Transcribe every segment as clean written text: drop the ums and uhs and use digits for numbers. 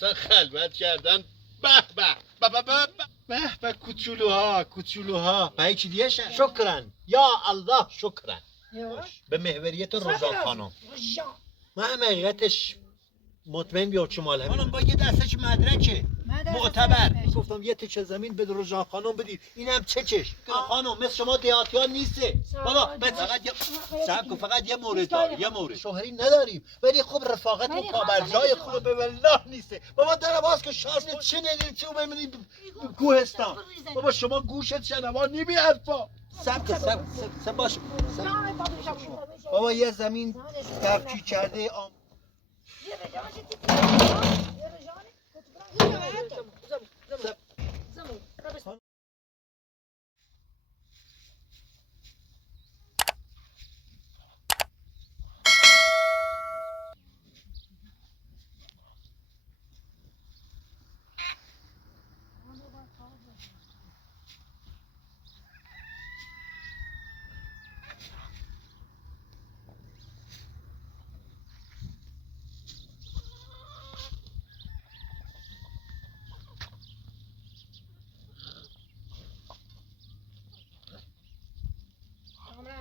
خلوت کردن. به به به به به به به کوچولوها به چی دیگه شکرا یا الله شکرا به محوریت رضا خانم. من حقیقتش مطمئن بیاد شمال همین خانم با یه دستش مدرکه معتبر گفتم یه تیکه زمین به رضا خانم بدید. اینم چش خانم مثل شما دیهاتیان نیسته بابا. فقط یه مورد داره. یه مورد شوهری نداریم ولی خب رفاقت و پابرجای خوبه به والله نیسته بابا. در باز که شانس چه ندید چه ببینید کوهستان بابا. شما گوشت شنوا نیمی حرفا. سب باش بابا. یه زمین تفکیک کرده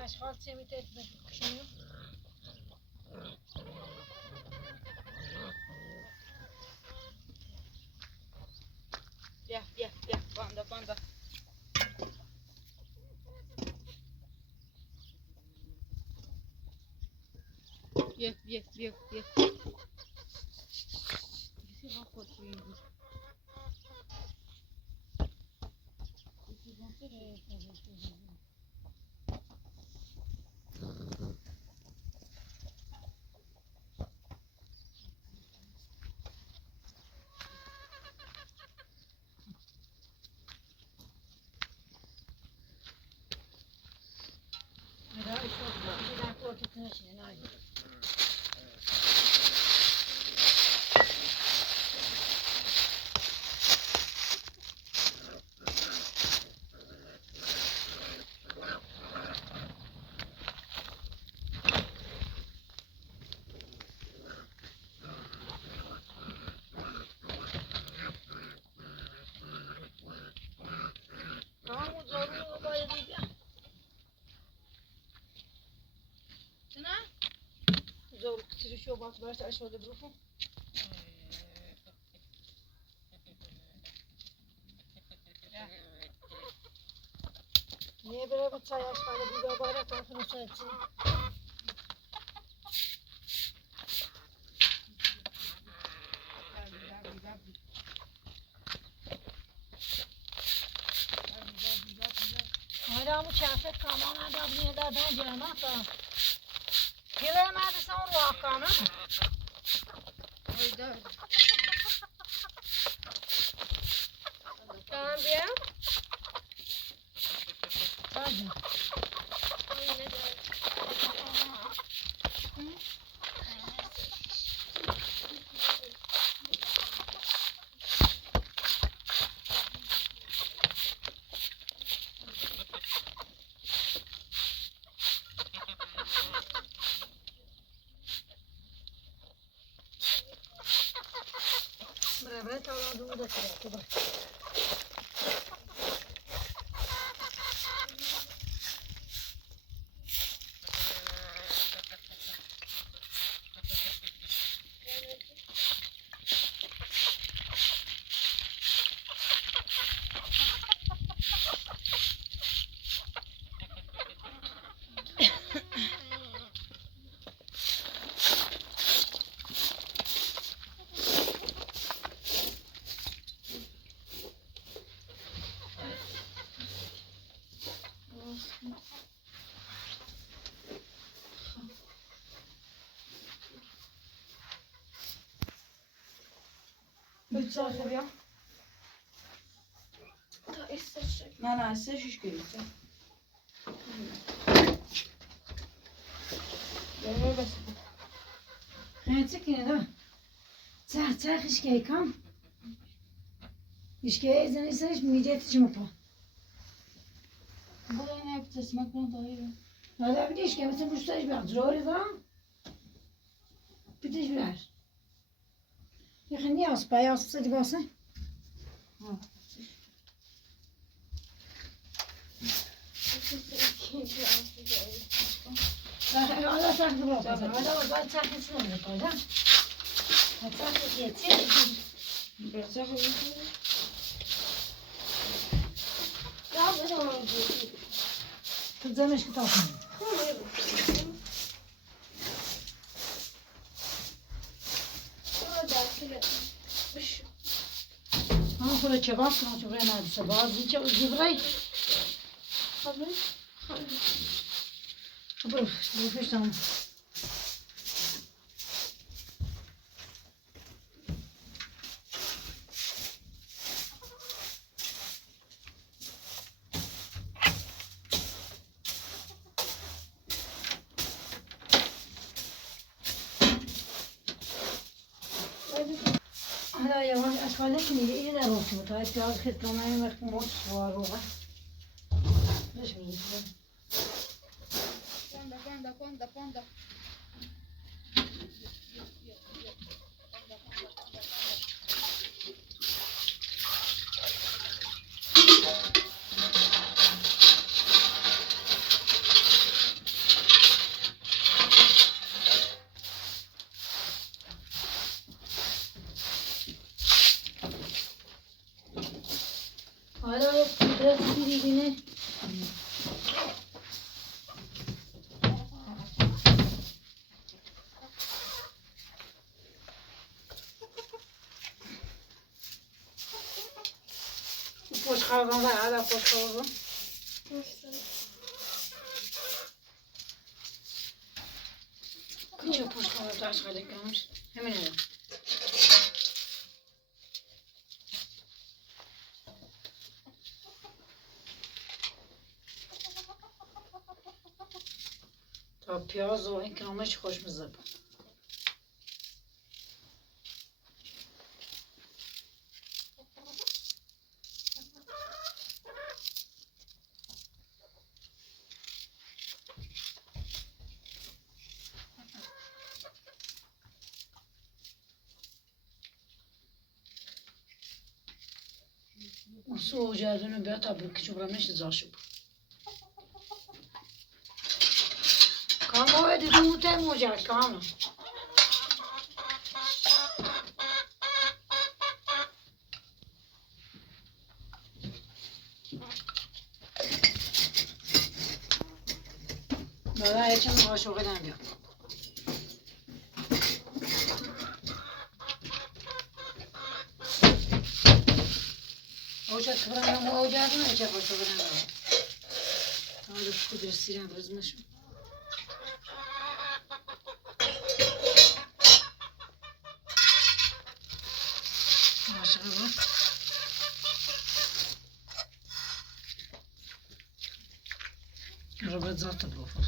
اشغال چه میتونید بکشیم؟ بیا باندا بیا شو باز برش اشواده بروفو niye böyle bir çay aşkıyla bir babarak tarafını çay içsin? Hala bu çafet kaman adam niye da ben gelmem da. Gelemedi sen o vakanı. Hayda. Tamam ya. Hadi. Beraber tavladığımı da kırıyor. Bıçağı ya. Ne ise şiş görüyorsun. Böyle bas. Ne çıkıyor? Çak işkeyi kam. İşkeyi izlenirse hiç midye içim yapar. Bu da ne yapacağız? Makron dayı. Hadi bir de işkeyi mesela bu işler bir acı. Doğru da. Bir de bir. یخنی از پیاز سری باسه حالا سخت باسه حالا باید سخت سنده کنم سخت یتی برزه خوبی تو زمش که تاکنیم هم خود چه باز کنم چه برای ندیسه بازی چه زیبرای برو پشتم حالا یواش اشغاله کنی این در روشی متوجه پیاز خیلی کنم وقت موت سوار روغن بش میگی Ponda. حالا درست دیدینه پشت خوابم و حالا پشت خوابم کجا پشت خوابم داشت خاله کنمش همینه تا پیاز و این کنمش خوش مزبه سو جادونو بیا تا بکشو برامش زاشو کامو دیدم موته موجود کامو دادا هیچم عاشقی نمیام اوجت کبرم اوجت نه چه عاشقی نمیام حالا کدر سیرم رزمشم عاشقی بود رو باید ذات بفر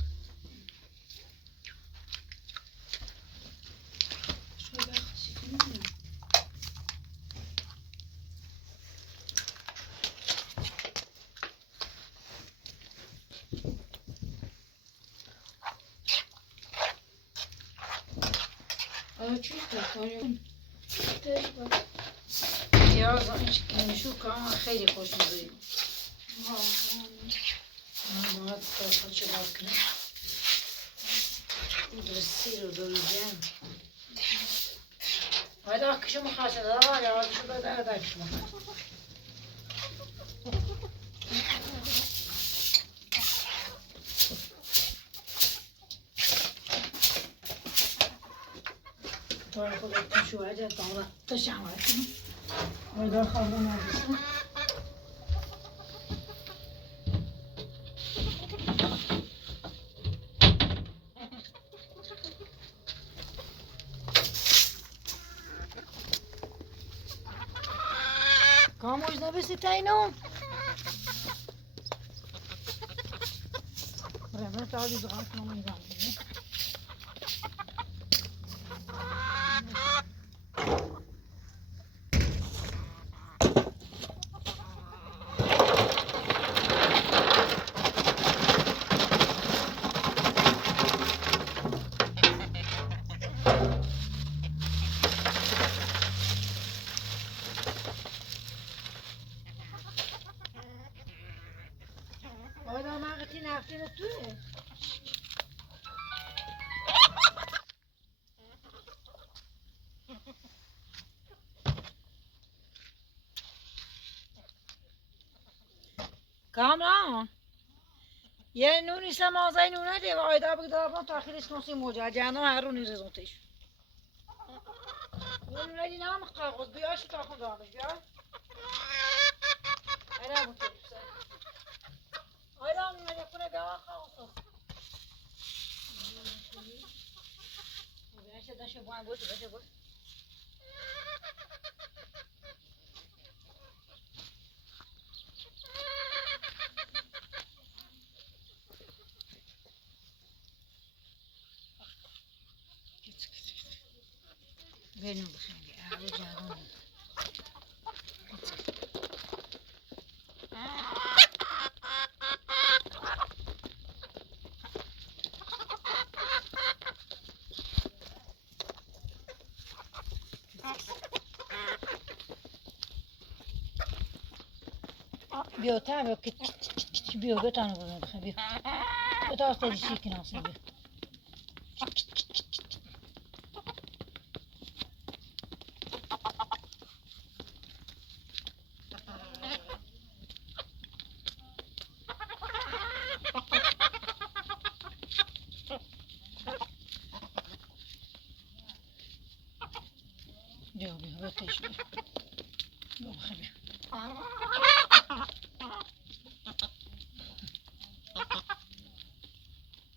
پیاز اینشو کام خیلی خوش می‌ذاری. باید تا چه باکنه. درستی رو داریم. باید آکیشو مخاطره داره یا آکیشو داره آکیشو مخاطره. طور خودت تشوهده طاوله تشعوه کنی و دار خوابه نبسته کاموش نبسته تاینو برای تعالی دقیق کنم این زمینه رفتین توی کامران یه نونی سمازای نونه ده و آیدا بگذار بان تاخیرش نوسی موجه جانو هرونی رزونتش نونه دی نام قاقوز بیاش تا خود دامش بیا اینا بود آیدا نونه دی کنه بیا قاقوز بیاش داشته باید بود باشه بود بینو بخیلی آبی جارون بیا تا بیا که بیا بتانو بزن بخیر بیا بتا از تدیشی که ناسه بیا بیا بتایش بیا بیا بخیر بیا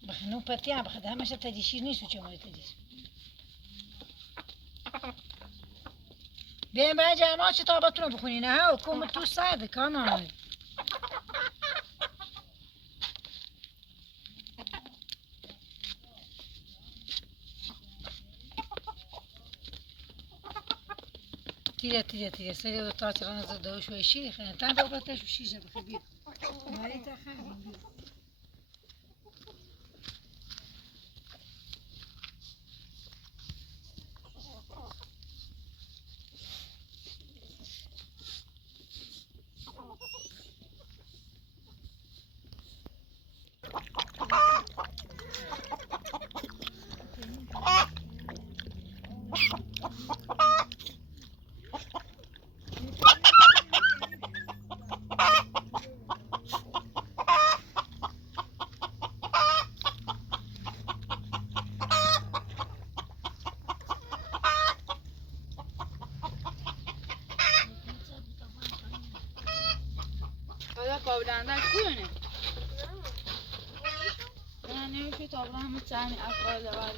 بخیر نو پتی هم بخیر همشه تدیشیر نیست و چه مایی تدیش بیاین باید جمعات کتاباتون رو بخونین ها حکومت تو سرده کامان تیره سری و تا چرا نزد دوش و شیر خیلی تن بابتش و شیشه بخیر بیا بایی تا خیلی بیا قابلندش کنه نه نمیشه تا همه چند افعال اول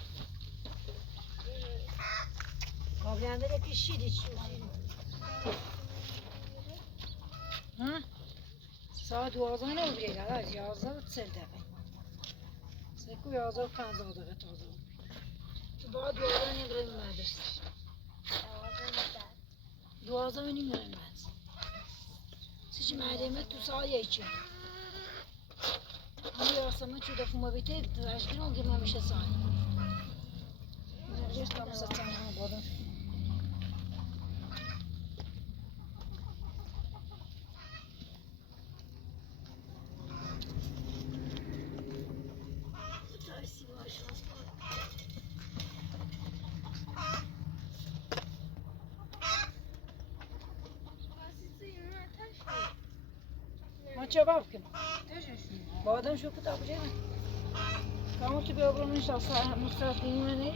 قابلنده رو پیشیدی چی ها؟ ساعت 12 نبودی از 11 و 30 دقیقه سکو 11 و 50 دقیقه تازه تو باید 12 نیم مدرسه 12 نیم مدرسه سیچی معلمه تو سایه چی همه یاسمه چو دفعه بیته درشگیر اون گرمه میشه سایه درجه استام ستان همه بادم ما چه باب کنم بادم شو کتاب جمع کامو تو بیا برو نشسته مصرف دینی نری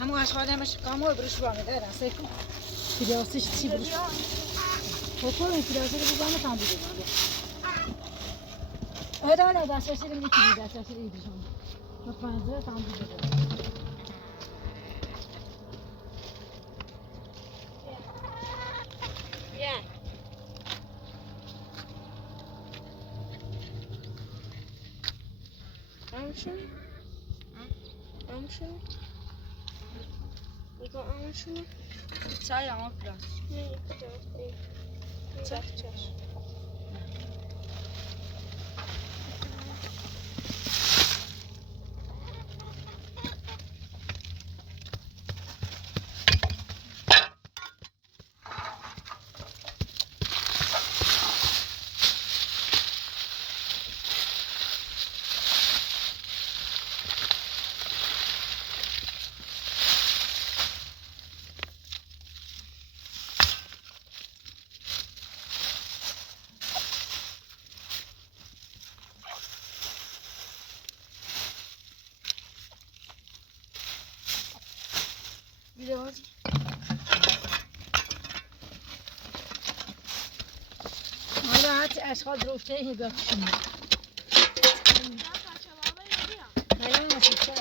همو اشغالمش کامو برش بامه دارن سیکو پیراسش چی برش حکومه پیراسه رو بزنه تام بیده بامه هدا دستش رو میکنی دستش رو میکنی مطمئنه تام بیده شنو؟ عم شنو؟ میگه عم شنو؟ چای عم پلاس. نه چای. چای. Biraz. حالا حتی اشغال روشته هی بکشیم کلام هستی چه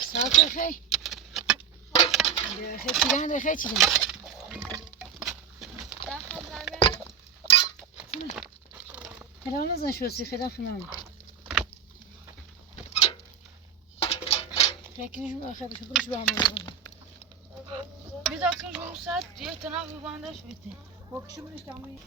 ساعت خیلی خیلی چیدن خیلی چیدن خیلی نزن شوستی خیلی خیلی فکرشون خیلی بشون برش با همه Biz akşam şu saat diye tane bir bandaj bitti. بکشون برش دامنی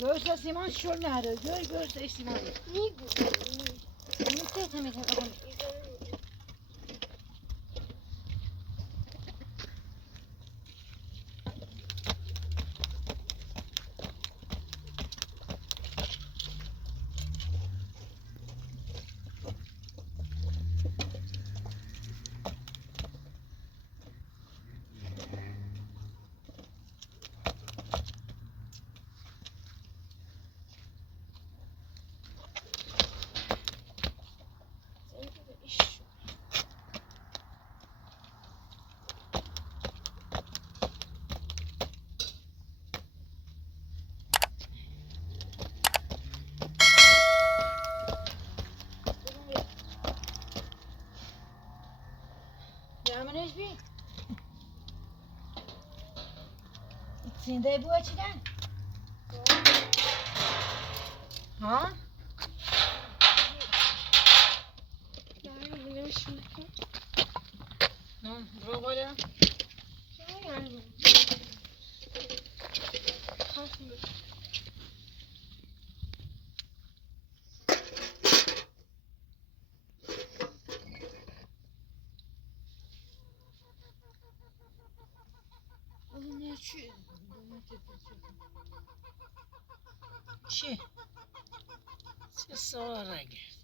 Göğüs Siman şöyle nerede? Göğüs Siman. Niye Bunu teyzemek adam. Yağmur bir. İçinde bu açıdan. Ha? yani bunu şimdi Robola. yani kalkmıyor. Ne şu Şey. Ses sonra gel.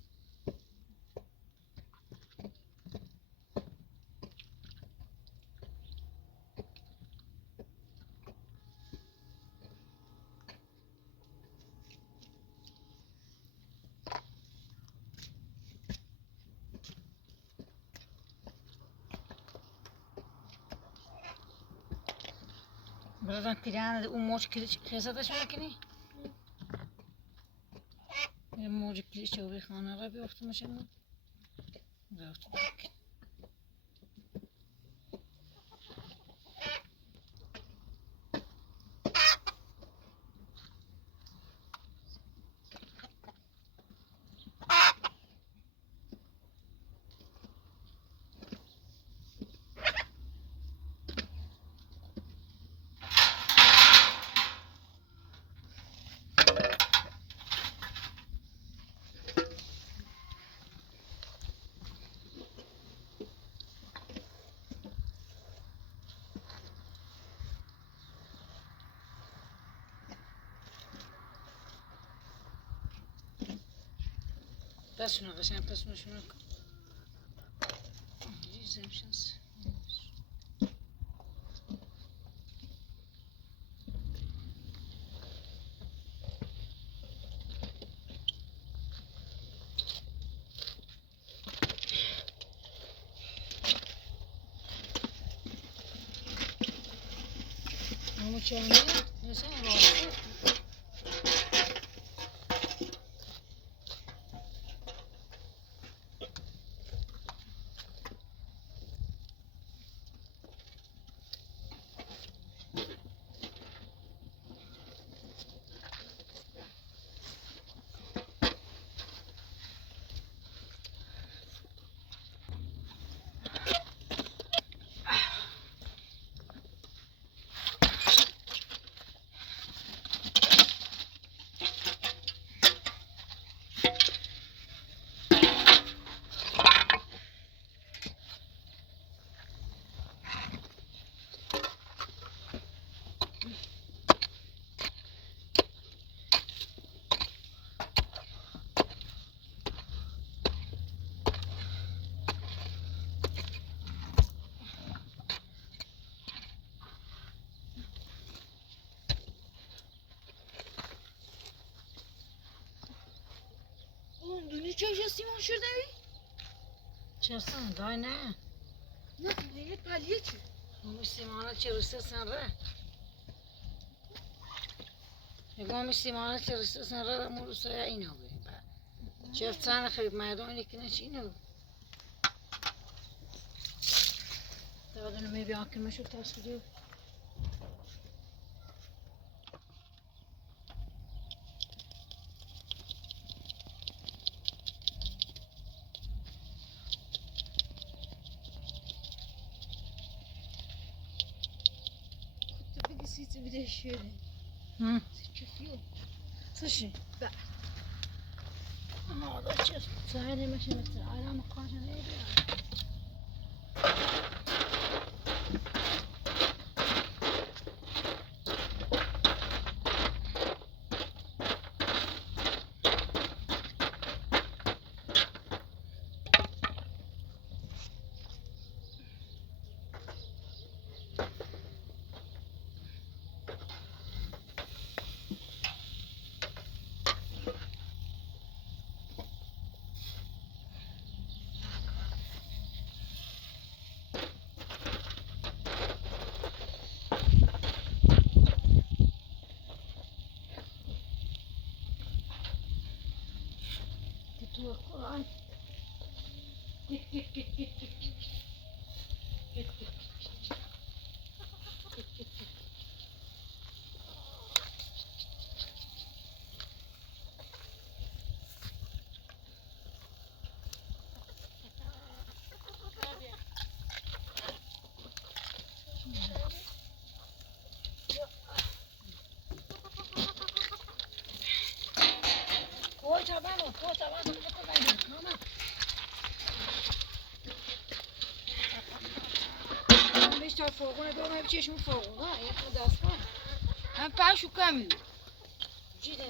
Buradan tirana o moç kiliç kısadas makine. موج کلیش رو بخوانه را بیافتم شما بیافتم پس شنو قشنگ پس شنو کن ریزم شنس اما چانی مثلا واسه Oğlum dün hiç yaşasıyım on şurada bir. چرسن دای نه Ne? Ne paliye ki? اون سیمانه چرسه سن ره میگم سیمانه چرسه سن ره مورو سایه اینو بریم چرت سن خرید مردم اینه چی اینو دادونو میبیان که مشو تصویری Kutu bir gisi bir de şöyle. هم Çöküyor. سشی بله. اما آدار چرت سایه نمیشه مثل آرام کارشن ایده تو قرآن گit git git git git git git git Koy tabanı, koy tabanı, koy tabanı. Mama. بیش تا فوقونه دو من چشم فوقونه یه خود دست کن Hem paşu kamıyor. جیده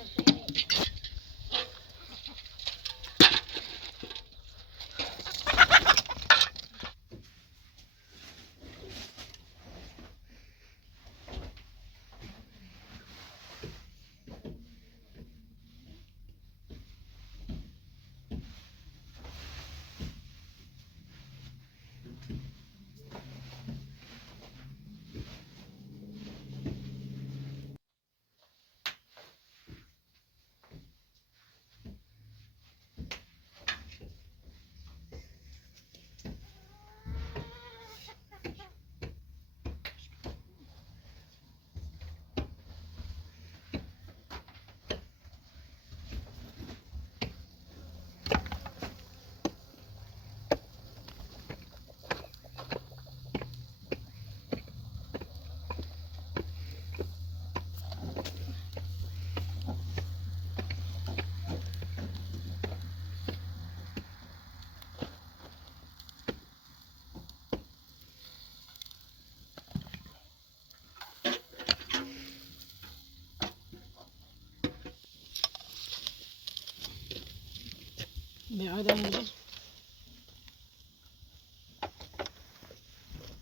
بقعد اینجا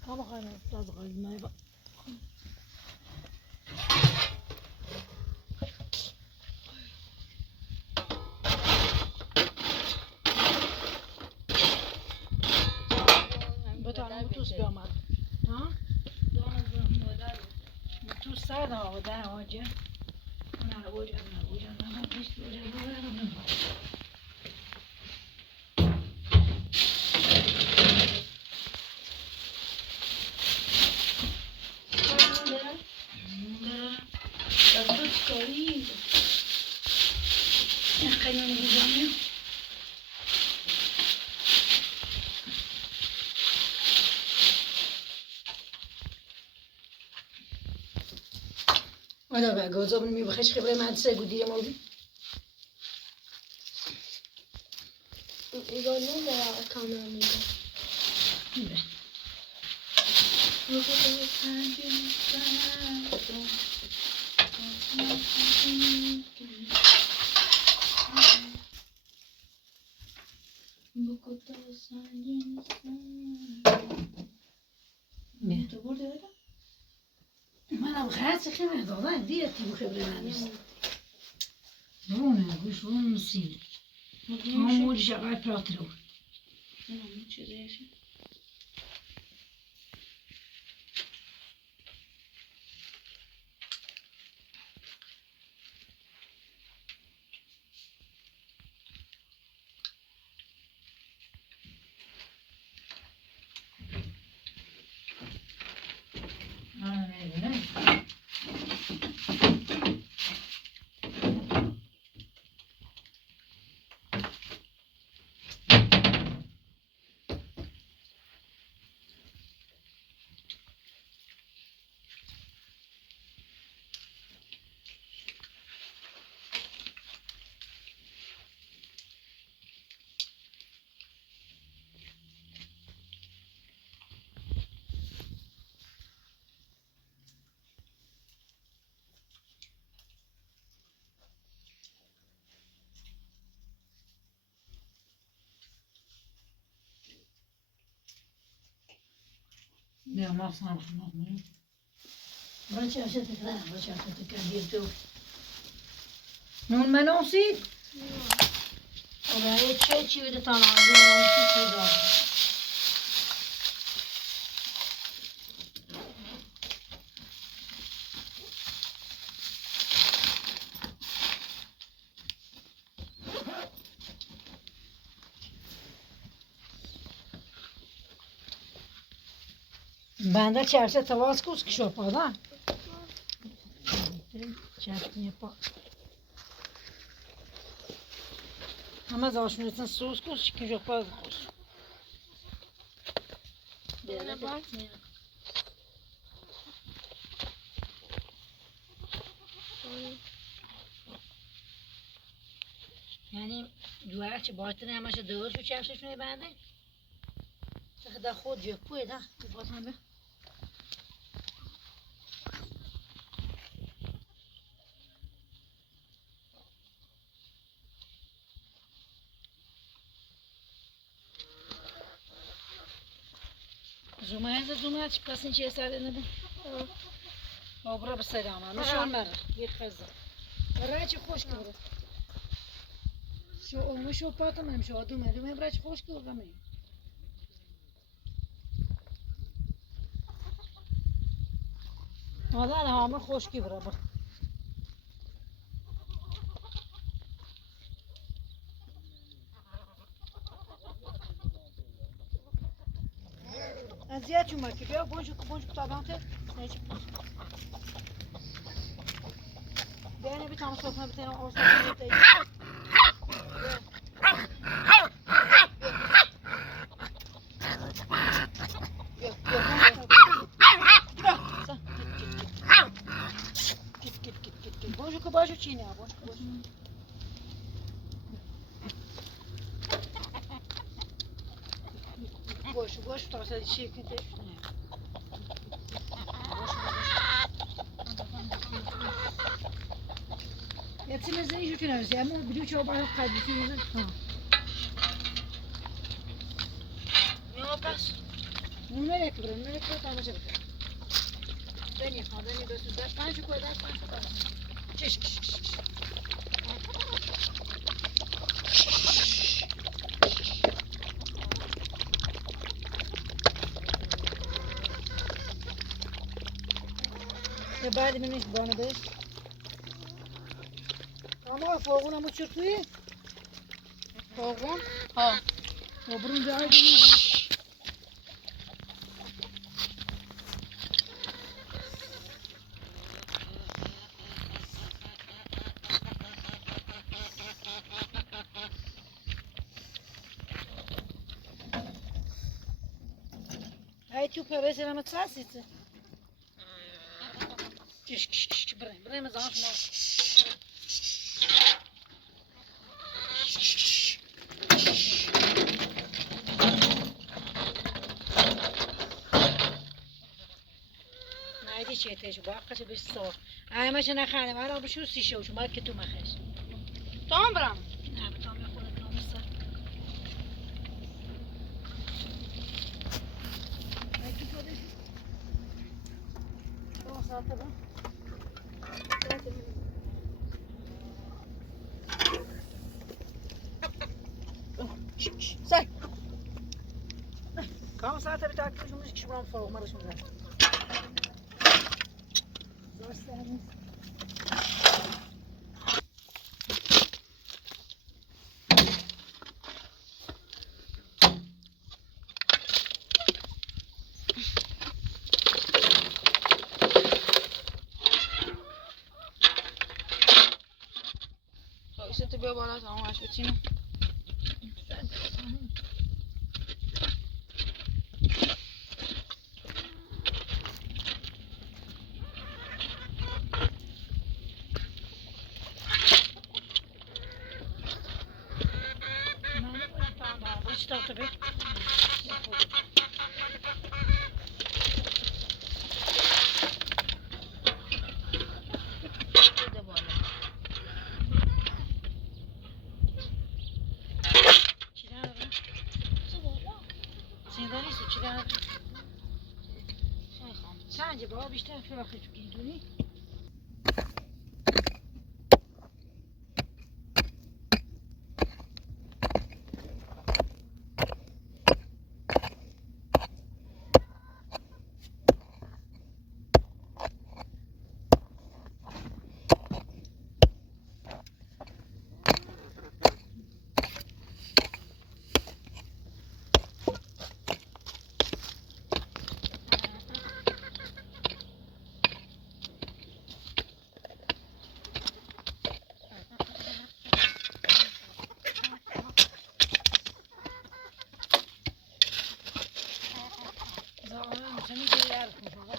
اما خیلی از قلب نایبا بتانم توس بیامد ها؟ تو سر آدم آجه نه اوجه ولا بقى جوزه من بيبخش خبرة ما تسا قدير موجود يقولون لا كاميرا ميدا ما بخاطر خبرة والله دي تبو خبرة ما نست رونا قوش رونا نسين هم ولي شغال براترو لا ما صار خلاص برش عشان تكلم برش عشان تكلم تو نون منوسيد ولا هيك شيء بده طالع عندنا شيء دار بنده چرسه تواس کوس کشو پادا چرسه پا همه داشتن سوس کوس کشو پادا کوس Bana bakmıyor. یعنی جوهر چه باطنه همش درست و چرسشونه بنده ده خود جپوه ده باز همه زومه چی پس این چه سرده نبه آبرا بسرم نشان مره یک خزه برای چه خوش کرده شو مشو پاتم هم شو دومه برای چه خوش کرده میم مادر همه خوشکی برابر اذیت شما که بیا بونجو تابانته نیچه بیا نمیتونم صبح بتونم آرسا بتونم باجو چی نه باجو تا سادی چی کنه یه چیزی میزنی جو کنار زیاد مو بیدو چه باید خالی چی میزنی ملك برم ملك رو تماشا بکن بنی خان بنی دوست دست پنج کو دست پنج کو چش یا بعد منش بانه بس اما فوقون همو چرتوی فوقون ها برون جای دیگه Ai tu pe vezi la mățasiță. Vrei mă zași mă. Ai de ce te-ai jucat ca să vezi sau. Ai mă ce n-a care, mai rău și usi și mai că tu mă crezi. Tamam bram. Na, bă, tam acolo tam să. Ai tu pe vezi. O să te bă. Sai. Kam saate bir takip ediyormuş kişi buram soğuk marışım var. Zor servis. İşte tabii bana tamam aç geçeyim. İşte tabii. Sence baba بیشتر فراخی تو گیدونی؟ Seni de yer falan.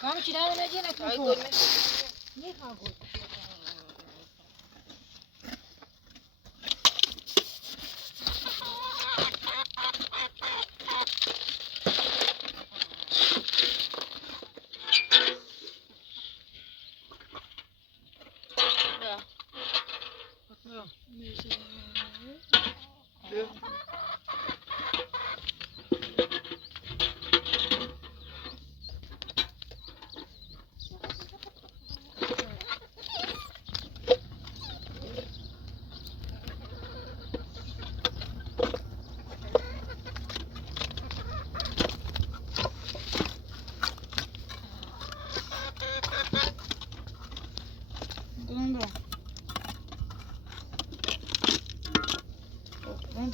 Kam ci dai una gena con tu. Ne fa go.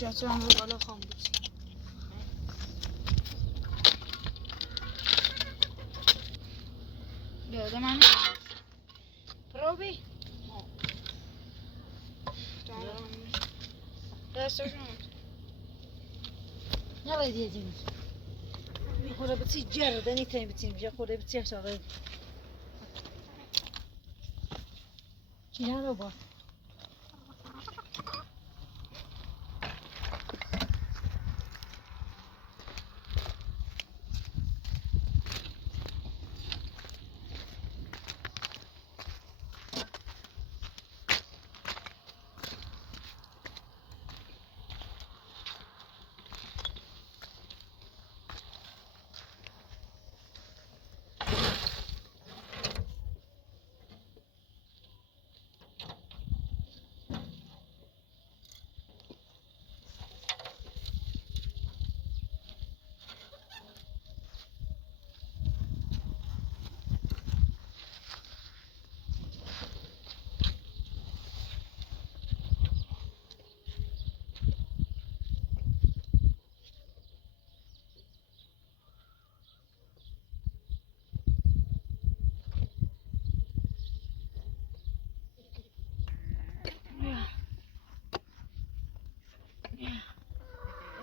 جاتو هم رو بالا خام بود. بیاده من پروبی دستو جون نباید یدیم میخوره بچی جرده نیتیم بچیم بیا خوره بچی اشاره چینا رو با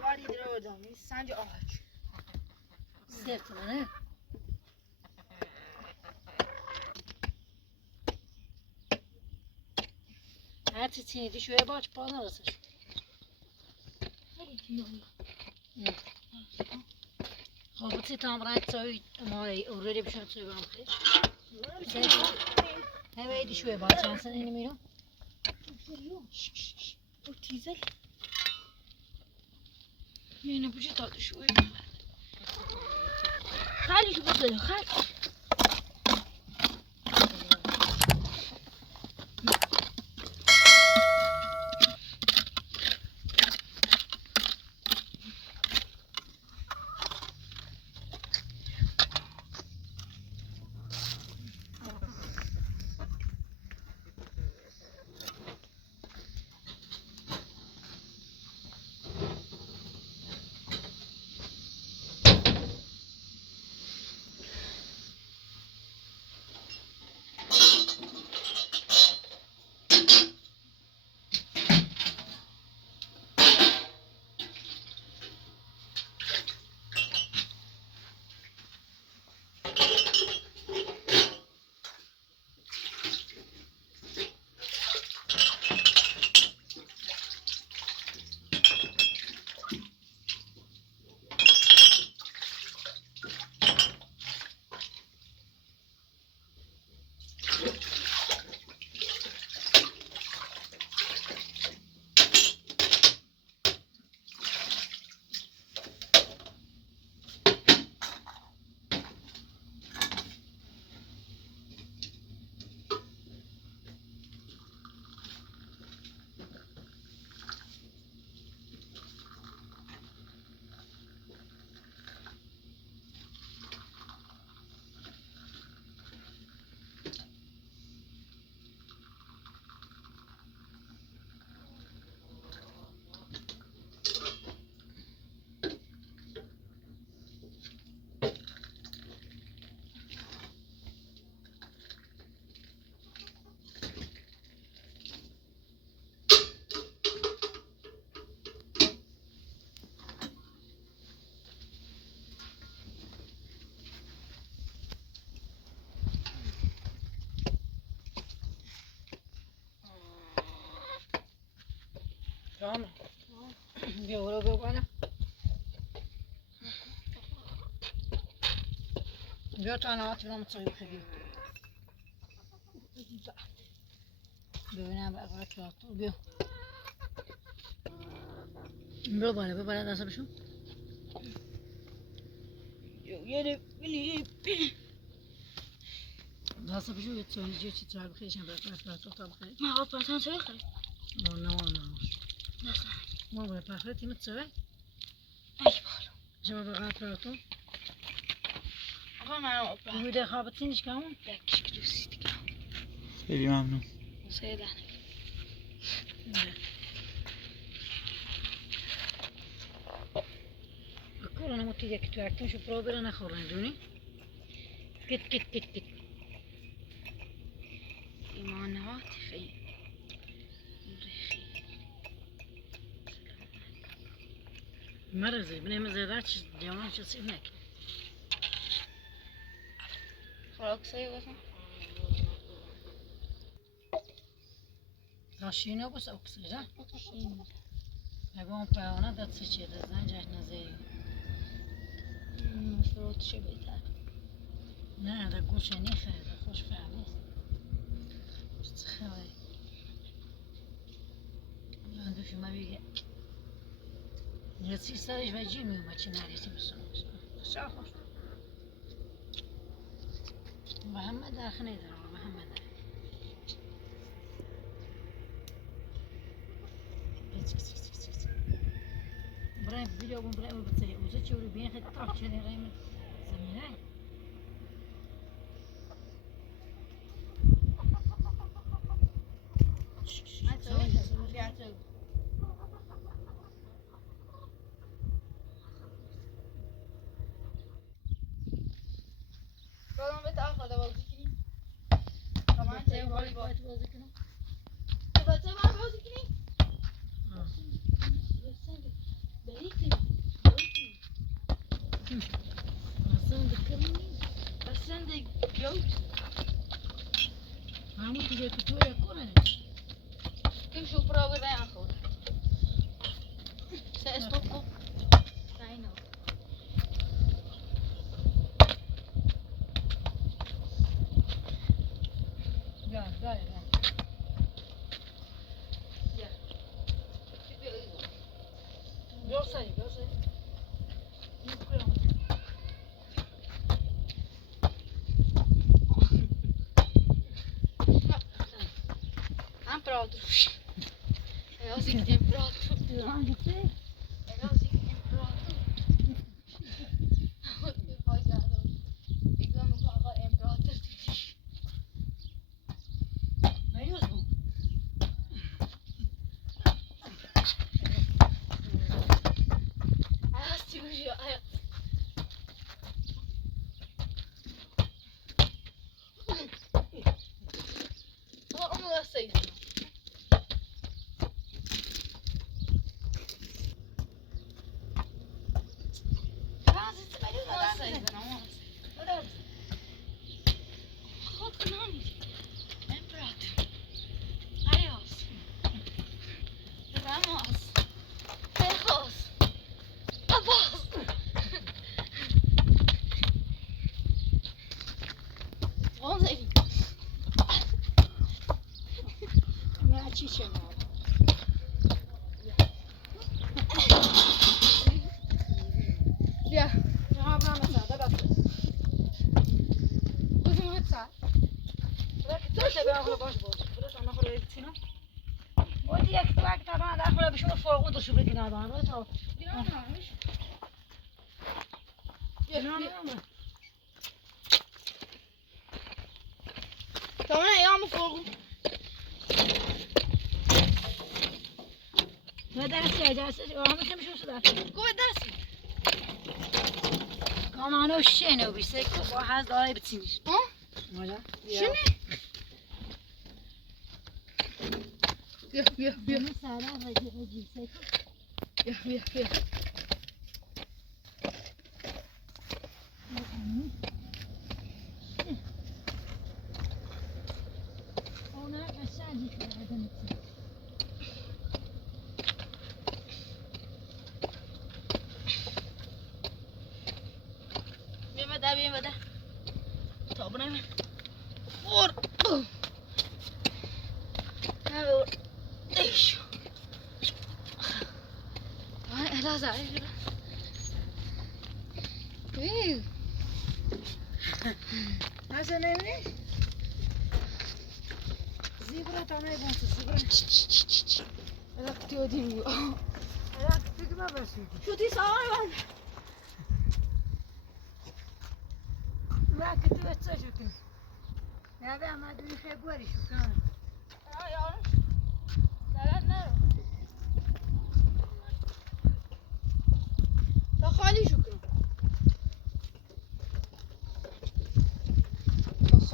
ولی درو دامی سنج آج سرت منه هرچی چینیدی شویه باش پا نرسش خب بچی تام رنگ تسوي مالي اوريدي بشون تسوي بهم خير هم ايدي شوية باش عشان اني ميرو تیزل اینه بوجه داده شوی خیلی تو بزده خیلی جامع بیا برو بیا بالا بیا تو انا هاتي لما تصير خبيب ببینم بقى تو بیا بیا بالا دست بشو یه بلی دست بشو یه چیزی چی تو بخیرشم برای تو بخیر ما آب پرتان چه بخیر نه دست ما برای پخیر تیمت چه ای بالا شما برای تو آقا من آب پرتان بوده خوابتینش کامون دکش که دوستی دیگه خیلی ممنون. سیدن کرونا متی یک تو اکتون شو پروبر نخورن دونی کت کت کت کت ایمانات خیلی مرزی بنیم زیادت چیز جوان چیز سیب نکن خوراک سایی باشم راشینه بس اکسیژن این اگه اون پیانه داد سه چیه دزدن جهت نزیری فروتش بهتر نه ده گوشه نیخه ده خوش فهمی چه خبری من دوشو ما بیگه رسی سرش و جیر میومد چه نریسی بسونه بسیار خوش و همه درخ نیدارم و همه در برای ویدیو بون برای بسیاری اوزه چه رو بین خیلی تاک چه نیره من زمینه دادم به تاخده بازی کنیم کمان چه بازی باید بازی کنم بچه من بازی کنیم اصلا دکرمی نیست اصلا de goat همون دیگه که تو یک کنه kim شو پروبر bij aangehouden ze is toch op fijn ook یا داره Görsel, görsel. aan praten en als ik in praat Hangi şey? en als ik in praat ik wil nog wel in praten Ne yiyorsun? Ayaz çıkıyor ayaz ama onu da sayın Ne çiçeğim abi? Ja, Ne haber mesela da bak. kuzum het saat. Bırak dur da ben akıllı baş boz. Bırak ana akıllı etsin. O diye ki bak tamam da akıllı bir şey farklı da şu bir günah var. Bırak al. Yanmamış. İnanmıyor musun? Tamam ya mı korkun? Ne dersi ecazsiz? O hamı demiş olsa da. Koy dersin. Kamanı o şişeğine o bilsek. O haz daha bitsinir. Ha? Öyle. Şimdi? Yok. Bunu sağlar ve bilsek. Yok. Ona aşağı dikkat edin. Bien vada. Ta buna mı? Vur. Ha vur. Eş. Ay lazım. Nasıl ne? Zibra tanay bonsu zibra. Bak diyor değil. Ayak tıkma basıyor. Şu değil sağır ben. Bak tu etsa şükün. Ya ben ama dün Februari şükün. Ya yavrum. Ne? Ta hali şükür.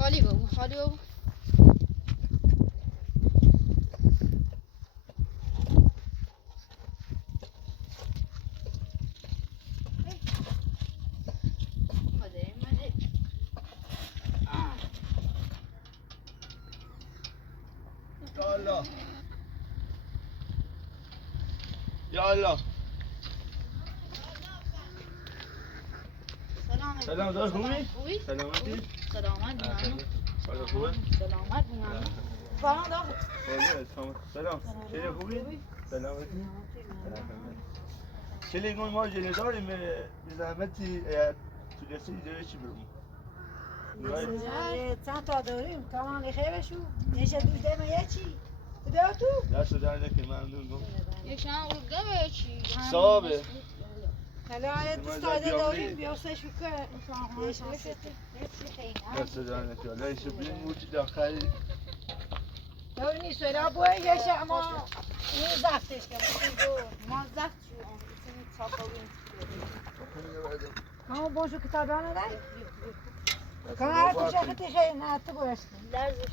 خالی بگو خالی بگو يلا يلا سلام دار خوبی؟ خوبی؟ سلامتی؟ سلامت بمانو حالا خوبه؟ سلامت بمانو فهم داخل سلام چه خوبی؟ سلامتی؟ چه لیگون ما جلو داریم به زحمتی تو دسته ایده چی برمون؟ چند تا داریم کامان خیرشو یه دوده ما یه چی بده تو دست در نکه ممنون گم یکشان اروده به چی؟ صابه حالا دوست داده داریم بیاسته شو که یه شانسی دست در نکه حالا ایشه بین موچی داخل داری نیست ولی باید یه شا اما این زفتش که ما زفت شو میتونی صافاوی اما باشو کتابانه داری کن هر تو شخصی خیلی نه تو باشتی لرزش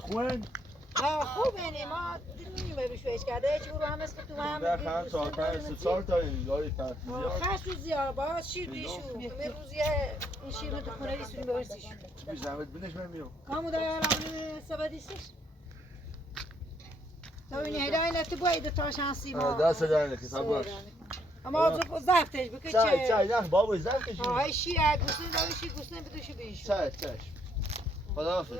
خوبن؟ خوب یعنی ما دیدیم بشویش کرده چی برو هم اسم تو هم در خواهم ساعتن 3 سال تا یاری کرد خشت زیاد باید شیر بیشو همه روزیه این شیر رو تو خونه بیسونیم برسیش بی زحمت بینش من میام کامو دای علامه سبدیستش تا این هیله این تو باید تا شانسی ما دست در نکه تا باش اما زفتش بکن چه چای نه بابا زفت کشیم های شیر گوسنه داری شیر گوسنه بدوشو بیشو چای خدا حافظ